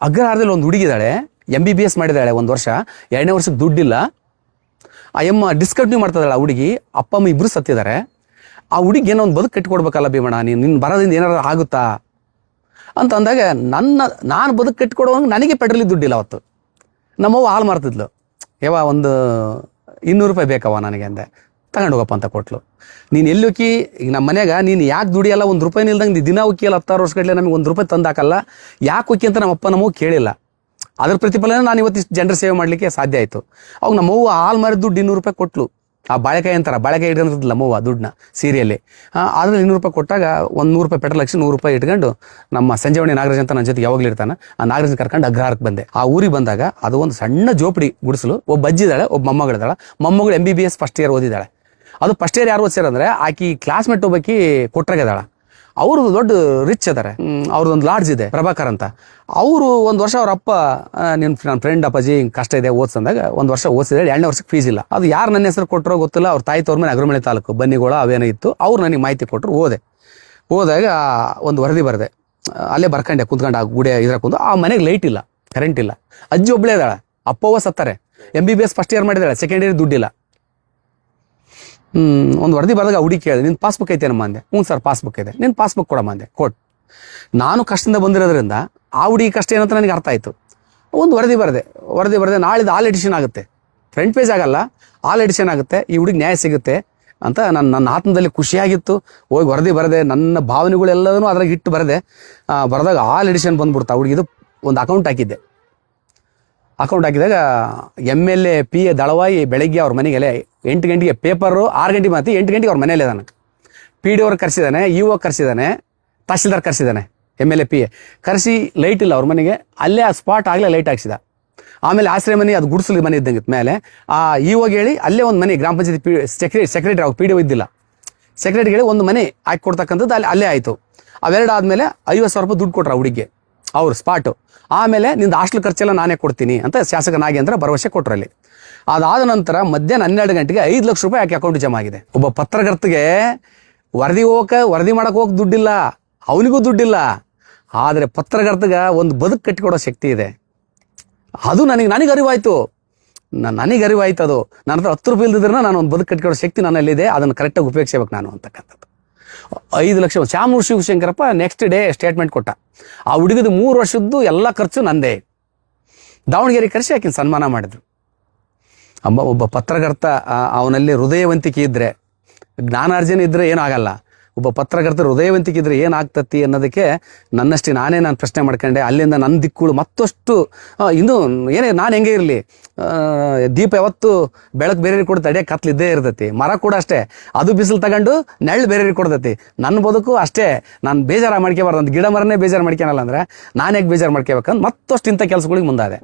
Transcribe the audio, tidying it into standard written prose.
ಅಗ್ರಹಾರದಲ್ಲಿ ಒಂದು ಹುಡುಗಿದ್ದಾಳೆ, MBBS ಮಾಡಿದ್ದಾಳೆ 1 ವರ್ಷ, 2ನೇ ವರ್ಷಕ್ಕೆ ದುಡ್ಡಿಲ್ಲ. ಆ ಎಮ್ಮ ಡಿಸ್ಕಂಟಿನ್ಯೂ ಮಾಡ್ತಿದ್ದಾಳೆ. ಆ ಹುಡುಗಿ ಅಪ್ಪ ಅಮ್ಮ ಇಬ್ಬರು ಸತ್ತಿದ್ದಾರೆ. ಆ ಹುಡುಗಿ ಏನೋ ಒಂದು ಬದುಕು ಕಟ್ಟಿಕೊಡ್ಬೇಕಲ್ಲ ಭೀಮಣ್ಣ, ನಿನ್ನ ಬರೋದ್ರಿಂದ ಏನಾರು ಆಗುತ್ತಾ ಅಂತ ಅಂದಾಗ ನಾನು ಬದುಕು ಕಟ್ಟಿಕೊಡುವಂಗೆ ನನಗೆ ಪೆಟ್ರೋಲಿಗೆ ದುಡ್ಡಿಲ್ಲ. ಅವತ್ತು ನಮ್ಮವ್ವ ಹಾಲು ಮಾರ್ತಿದ್ಲು. ಒಂದು 200 ರೂಪಾಯಿ ಬೇಕವ ನನಗೆ ಅಂದೆ. ತಗೊಂಡೋಗಪ್ಪ ಅಂತ ಕೊಟ್ಲು. ನೀನು ಎಲ್ಲಿ ಹೋಗಿ ಈಗ ನಮ್ಮ ಮನೆಯಾಗ ನೀನು ಯಾಕೆ ದುಡಿಯಲ್ಲ, 1 ರೂಪಾಯಿ ನಿಲ್ದಂಗೆ ದಿನ ಹೋಗಿಯಲ್ಲ, 16 ವರ್ಷಗಟ್ಟಲೆ ನಮಗೆ 1 ರೂಪಾಯಿ ತಂದಾಕಲ್ಲ, ಯಾಕೆ ಹೋಗಿ ಅಂತ ನಮ್ಮಪ್ಪ ನಮ್ಮವ್ವ ಕೇಳಿಲ್ಲ. ಅದ್ರ ಪ್ರತಿಫಲನ ನಾನು ಇವತ್ತಿಷ್ಟು ಜನರ ಸೇವೆ ಮಾಡಲಿಕ್ಕೆ ಸಾಧ್ಯ ಆಯಿತು. ಅವಾಗ ನಮ್ಮವ್ವ ಹಾಲು ಮಾರಿದ ದುಡ್ಡು 200 ರೂಪಾಯಿ ಕೊಟ್ಲು. ಆ ಬಾಳೆಕಾಯಿ ಅಂತಾರೆ, ಬಾಳೆಕಾಯಿ ಇಟ್ಕೊಂಡಿರ್ತಿಲ್ಲ ನಮ್ಮವ್ವ ದುಡ್ಡನ್ನ ಸೀರೆಯಲ್ಲಿ. ಅದ್ರಲ್ಲಿ 200 ರೂಪಾಯಿ ಕೊಟ್ಟಾಗ 100 ರೂಪಾಯಿ ಪೆಟ್ರೋಲ್ ಹಾಕ್ಸಿ 100 ರೂಪಾಯಿ ಇಟ್ಕೊಂಡು ನಮ್ಮ ಸಂಜೀವನಿ ನಾಗರಾಜ್ ಅಂತ ನನ್ನ ಜೊತೆ ಯಾವಾಗಲೂ ಇರ್ತಾನೆ, ಆ ನಾಗರಾಜ್ ಕರ್ಕೊಂಡು ಅಗ್ರಹಾರಕ್ಕೆ ಬಂದೆ. ಆ ಊರಿಗೆ ಬಂದಾಗ ಅದು ಒಂದು ಸಣ್ಣ ಜೋಪಡಿ ಗುಡಿಸಲು, ಒಬ್ಬ ಅಜ್ಜಿದಾಳೆ, ಒಬ್ಬ ಮೊಮ್ಮಗಳಿದ್ದಾಳೆ. ಮೊಮ್ಮಗಳು MBBS ಫಸ್ಟ್ ಇಯರ್ ಓದಿದ್ದಾಳೆ. ಅದು ಫಸ್ಟ್ ಇಯರ್ ಯಾರು ಓದಿಸ್ಯಾರ ಅಂದರೆ ಆಕಿ ಕ್ಲಾಸ್ಮೇಟ್ ಒಬ್ಬಾಕಿ ಕೊಟ್ರಾಗಿದ್ದಾಳೆ. ಅವ್ರದ್ದು ದೊಡ್ಡ ರಿಚ್ ಅದಾರೆ. ಅವ್ರದ್ದೊಂದು ಲಾಡ್ಜ್ ಇದೆ, ಪ್ರಭಾಕರ್ ಅಂತ. ಅವರು 1 ವರ್ಷ ಅವ್ರ ಅಪ್ಪ ನನ್ನ ಫ್ರೆಂಡ್ ಅಪ್ಪಾಜಿ ಕಷ್ಟ ಇದೆ ಓದಿಸಂದಾಗ 1 ವರ್ಷ ಓದಿಸಿದ್ರೆ 2ನೇ ವರ್ಷಕ್ಕೆ ಫೀಸ್ ಇಲ್ಲ. ಅದು ಯಾರು ನನ್ನ ಹೆಸರು ಕೊಟ್ಟರೋ ಗೊತ್ತಿಲ್ಲ. ಅವ್ರ ತಾಯಿ ತವ್ರ ಮೇಲೆ ಅಗ್ರಮಳೆ ತಾಲೂಕು ಬನ್ನಿಗೋಳ ಅವೇನೋ ಇತ್ತು. ಅವ್ರು ನನಗೆ ಮಾಹಿತಿ ಕೊಟ್ಟರು. ಹೋದಾಗ ಒಂದು ವರದಿ ಬರೆದೆ. ಅಲ್ಲೇ ಬರ್ಕೊಂಡೆ ಕುಂತ್ಕೊಂಡು ಆ ಗುಡಿ ಇದ್ರ ಕುಂದು. ಆ ಮನೆಗೆ ಲೈಟ್ ಇಲ್ಲ, ಕರೆಂಟ್ ಇಲ್ಲ. ಅಜ್ಜಿ ಒಬ್ಬಳೇ ಇದ್ದಾಳೆ, ಅಪ್ಪವ್ವ ಸತ್ತಾರೆ. MBBS ಫಸ್ಟ್ ಇಯರ್ ಮಾಡಿದಾಳೆ, ಸೆಕೆಂಡ್ ಇಯರ್ ದುಡ್ಡಿಲ್ಲ. ಒಂದು ವರದಿ ಬರೆದಾಗ ಹುಡುಗಿ ಕೇಳಿದೆ, ನಿನ್ನ ಪಾಸ್ಬುಕ್ ಐತೇನಮ್ಮ ಅಂದೆ. ಹ್ಞೂ ಸರ್ ಪಾಸ್ಬುಕ್ ಇದೆ. ನಿನ್ನ ಪಾಸ್ಬುಕ್ ಕೊಡಮ್ಮ ಅಂದೆ. ನಾನು ಕಷ್ಟದಿಂದ ಬಂದಿರೋದ್ರಿಂದ ಆ ಹುಡುಗಿ ಕಷ್ಟ ಏನಂತ ನನಗೆ ಅರ್ಥ ಆಯಿತು. ಒಂದು ವರದಿ ಬರೆದೆ ನಾಳಿದ್ದು ಆಲ್ ಎಡಿಷನ್ ಆಗುತ್ತೆ, ಫ್ರಂಟ್ ಪೇಜ್ ಆಗಲ್ಲ, ಆಲ್ ಎಡಿಷನ್ ಆಗುತ್ತೆ, ಈ ಹುಡುಗಿ ನ್ಯಾಯ ಸಿಗುತ್ತೆ ಅಂತ ನನ್ನ ಆತ್ಮದಲ್ಲಿ ಖುಷಿಯಾಗಿತ್ತು. ಹೋಗಿ ವರದಿ ಬರೆದೆ, ನನ್ನ ಭಾವನೆಗಳೆಲ್ಲವೂ ಅದ್ರಾಗ ಇಟ್ಟು ಬರೆದಾಗ ಆಲ್ ಎಡಿಷನ್ ಬಂದ್ಬಿಡ್ತಾ. ಹುಡುಗಿದು ಒಂದು ಅಕೌಂಟ್ ಹಾಕಿದಾಗ MLA PA ದಳವಾಯಿ ಬೆಳಗ್ಗೆ ಅವ್ರ ಮನೆಗೆ 8 ಗಂಟೆಗೆ ಪೇಪರು, 6 ಗಂಟೆ ಮಾತಿ 8 ಗಂಟೆಗೆ ಅವ್ರ ಮನೇಲಿ ಇದ್ದಾನೆ. PD ಅವ್ರಿಗೆ ಕರೆಸಿದ್ದಾನೆ, EO ಕರೆಸಿದ್ದಾನೆ, ತಹಶೀಲ್ದಾರ್ ಕರೆಸಿದ್ದಾನೆ, MLA PA ಕರೆಸಿ. ಲೈಟ್ ಇಲ್ಲ ಅವ್ರ ಮನೆಗೆ, ಅಲ್ಲೇ ಆ ಸ್ಪಾಟ್ ಆಗಲೇ ಲೈಟ್ ಹಾಕ್ಸಿದ. ಆಮೇಲೆ ಆಶ್ರಯ ಮನೆ, ಅದು ಗುಡಿಸಲು ಮನೆ ಇದ್ದಂಗೆ ಮೇಲೆ ಆ EOಗೆ ಹೇಳಿ ಅಲ್ಲೇ ಒಂದು ಮನೆ, ಗ್ರಾಮ ಪಂಚಾಯತಿ ಸೆಕ್ರೆಟರಿ ಅವಾಗ PD ಇದ್ದಿಲ್ಲ, ಸೆಕ್ರೆಟರಿಗೆ ಹೇಳಿ ಒಂದು ಮನೆ ಹಾಕಿ ಕೊಡ್ತಕ್ಕಂಥದ್ದು ಅಲ್ಲೇ ಆಯಿತು. ಅವೆರಡು ಆದಮೇಲೆ 50,000 ರೂಪಾಯಿ ದುಡ್ಡು ಕೊಟ್ರು ಆ ಹುಡುಗಿಗೆ ಅವ್ರು ಸ್ಪಾಟು. ಆಮೇಲೆ ನಿಂದು ಹಾಸ್ಟೆಲ್ ಖರ್ಚೆಲ್ಲ ನಾನೇ ಕೊಡ್ತೀನಿ ಅಂತ ಶಾಸಕ ನಾಗೇಂದ್ರ ಭರವಸೆ ಕೊಟ್ಟರಲ್ಲಿ. ಅದಾದ ನಂತರ ಮಧ್ಯಾಹ್ನ 12 ಗಂಟೆಗೆ 5 ಲಕ್ಷ ರೂಪಾಯಿ ಆಕೆ ಅಕೌಂಟ್ ಜಮಾ ಆಗಿದೆ. ಒಬ್ಬ ಪತ್ರಕರ್ತಗೆ ವರದಿ ಮಾಡಕ್ಕೆ ಹೋಗಿ ದುಡ್ಡಿಲ್ಲ, ಅವನಿಗೂ ದುಡ್ಡಿಲ್ಲ. ಆದರೆ ಪತ್ರಕರ್ತಗೆ ಒಂದು ಬದುಕು ಕಟ್ಟಿಕೊಡೋ ಶಕ್ತಿ ಇದೆ. ಅದು ನನಗೆ ಅರಿವಾಯ್ತು. ಅದು ನನ್ನ ಹತ್ರ 10 ರೂಪಾಯಿ ಇಲ್ದಿದ್ರೆ ನಾನು ಒಂದು ಬದುಕು ಕಟ್ಟಿಕೊಡೋ ಶಕ್ತಿ ನನ್ನಲ್ಲಿದೆ, ಅದನ್ನು ಕರೆಕ್ಟಾಗಿ ಉಪಯೋಗಿಸಬೇಕು ನಾನು ಅಂತಕ್ಕಂಥದ್ದು. 5 lakh Chamuru Shivashankarappa next day statement ಕೊಟ್ಟ. ಆ ಹುಡುಗದು 3 ವರ್ಷದ್ದು ಎಲ್ಲ ಖರ್ಚು ನಂದೇ. ದಾವಣಗೆರೆ ಕರೆಸಿ ಆಕಿನ ಸನ್ಮಾನ ಮಾಡಿದ್ರು. ಒಬ್ಬ ಪತ್ರಕರ್ತ ಅವನಲ್ಲಿ ಹೃದಯವಂತಿಕೆ ಇದ್ದರೆ, ಜ್ಞಾನಾರ್ಜನೆ ಇದ್ದರೆ ಏನೂ ಆಗಲ್ಲ. ಒಬ್ಬ ಪತ್ರಕರ್ತ ಹೃದಯವಂತಿಕೆ ಇದ್ದರೆ ಏನಾಗ್ತತಿ ಅನ್ನೋದಕ್ಕೆ ನಾನು ಪ್ರಶ್ನೆ ಮಾಡ್ಕೊಂಡೆ. ಅಲ್ಲಿಂದ ನನ್ನ ದಿಕ್ಕುಗಳು ಮತ್ತಷ್ಟು ಇನ್ನೂ ನಾನು ಹೆಂಗೆ ಇರಲಿ, ದೀಪ ಯಾವತ್ತು ಬೆಳಕು ಬೇರೆ ಕೊಡ್ತಾ ಅಡಿಯ ಕತ್ಲಿದ್ದೇ ಇರ್ತೈತಿ. ಮರ ಕೂಡ ಅಷ್ಟೇ, ಅದು ಬಿಸಿಲು ತಗೊಂಡು ನೆಳ್ಳು ಬೇರೆ ಕೊಡ್ತೈತಿ. ನನ್ನ ಬದುಕು ಅಷ್ಟೇ, ನಾನು ಬೇಜಾರು ಮಾಡ್ಕೋಬಾರ್ದು. ಒಂದು ಗಿಡ ಮರನೇ ಬೇಜಾರು ಮಾಡ್ಕೊಳಲ್ಲ ಅಂದರೆ ನಾನು ಹೇಗೆ ಬೇಜಾರು ಮಾಡ್ಕೋಬೇಕಂತ ಮತ್ತಷ್ಟು ಇಂಥ ಕೆಲಸಗಳಿಗೆ ಮುಂದಾದೆ.